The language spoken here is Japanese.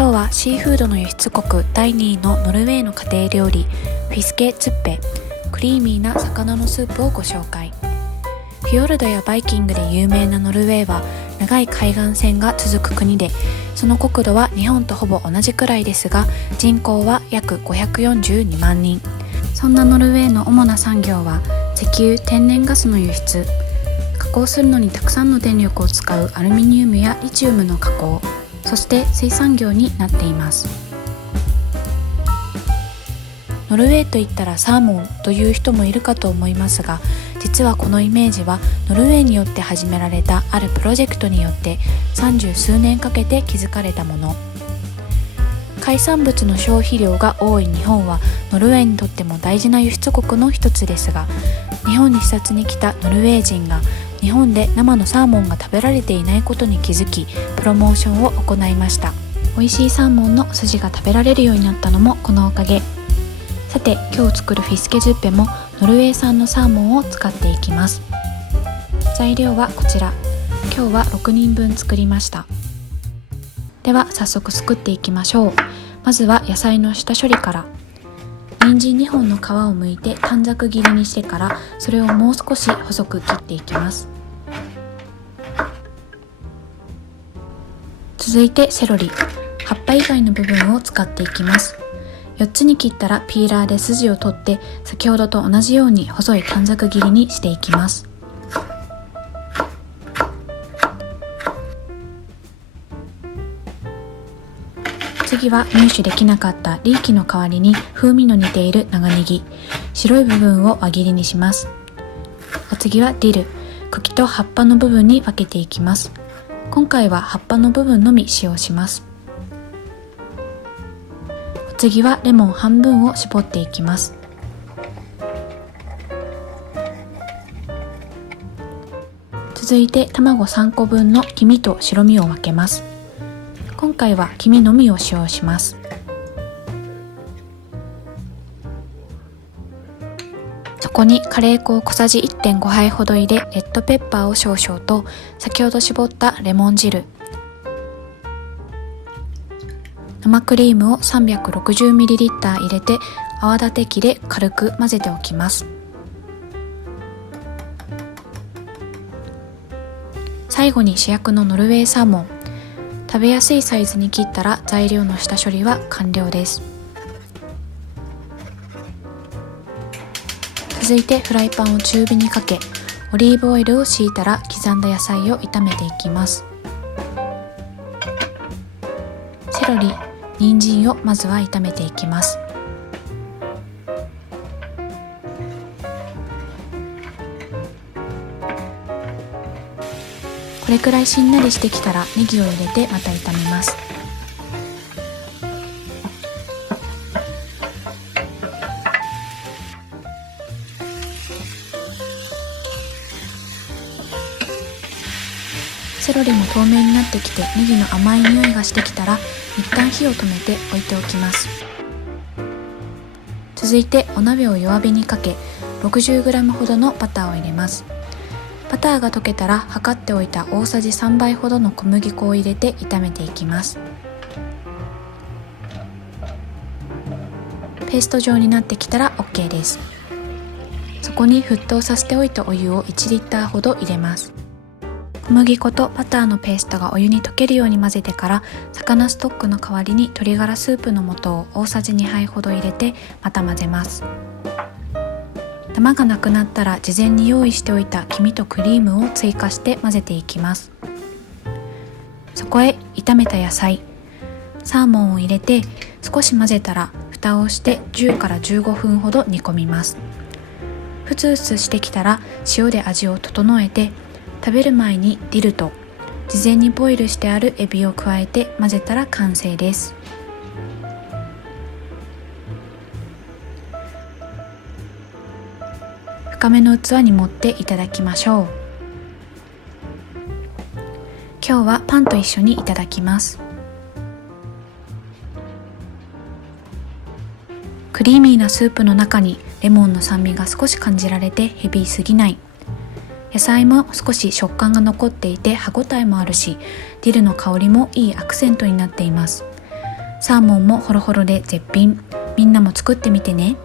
今日はシーフードの輸出国第2位のノルウェーの家庭料理フィスケ・ツッペ、クリーミーな魚のスープをご紹介。フィヨルドやバイキングで有名なノルウェーは長い海岸線が続く国で、その国土は日本とほぼ同じくらいですが、人口は約542万人。そんなノルウェーの主な産業は石油・天然ガスの輸出、加工するのにたくさんの電力を使うアルミニウムやリチウムの加工、そして水産業になっています。ノルウェーといったらサーモンという人もいるかと思いますが、実はこのイメージはノルウェーによって始められたあるプロジェクトによって30数年かけて築かれたもの。海産物の消費量が多い日本はノルウェーにとっても大事な輸出国の一つですが、日本に視察に来たノルウェー人が日本で生のサーモンが食べられていないことに気づき、プロモーションを行いました。美味しいサーモンの筋が食べられるようになったのもこのおかげ。さて、今日作るフィスケズッペもノルウェー産のサーモンを使っていきます。材料はこちら。今日は6人分作りました。では早速作っていきましょう。まずは野菜の下処理から。人参2本の皮を剥いて短冊切りにしてから、それをもう少し細く切っていきます。続いてセロリ、葉っぱ以外の部分を使っていきます。4つに切ったらピーラーで筋を取って、先ほどと同じように細い短冊切りにしていきます。次は入手できなかったリーキの代わりに風味の似ている長ネギ、白い部分を輪切りにします。お次はディル、茎と葉っぱの部分に分けていきます。今回は葉っぱの部分のみ使用します。お次はレモン半分を絞っていきます。続いて卵3個分の黄身と白身を分けます。今回は黄身のみを使用します。そこにカレー粉小さじ 1.5 杯ほど入れ、レッドペッパーを少々と先ほど絞ったレモン汁、生クリームを 360ml 入れて泡立て器で軽く混ぜておきます。最後に主役のノルウェーサーモン、食べやすいサイズに切ったら材料の下処理は完了です。続いてフライパンを中火にかけ、オリーブオイルを敷いたら刻んだ野菜を炒めていきます。セロリ、人参をまずは炒めていきます。これくらいしんなりしてきたらネギを入れてまた炒めます。セロリも透明になってきてネギの甘い匂いがしてきたら、一旦火を止めて置いておきます。続いてお鍋を弱火にかけ 60g ほどのバターを入れます。バターが溶けたら測っておいた大さじ3杯ほどの小麦粉を入れて炒めていきます。ペースト状になってきたら OK です。そこに沸騰させておいたお湯を1リッターほど入れます。小麦粉とバターのペーストがお湯に溶けるように混ぜてから、魚ストックの代わりに鶏ガラスープの素を大さじ2杯ほど入れてまた混ぜます。ダマがなくなったら事前に用意しておいた黄身とクリームを追加して混ぜていきます。そこへ炒めた野菜、サーモンを入れて少し混ぜたら蓋をして10から15分ほど煮込みます。ふつふつしてきたら塩で味を整えて、食べる前にディルと事前にボイルしてあるエビを加えて混ぜたら完成です。深めの器に盛っていただきましょう。今日はパンと一緒にいただきます。クリーミーなスープの中にレモンの酸味が少し感じられてヘビーすぎない。野菜も少し食感が残っていて歯ごたえもあるし、ディルの香りもいいアクセントになっています。サーモンもホロホロで絶品。みんなも作ってみてね。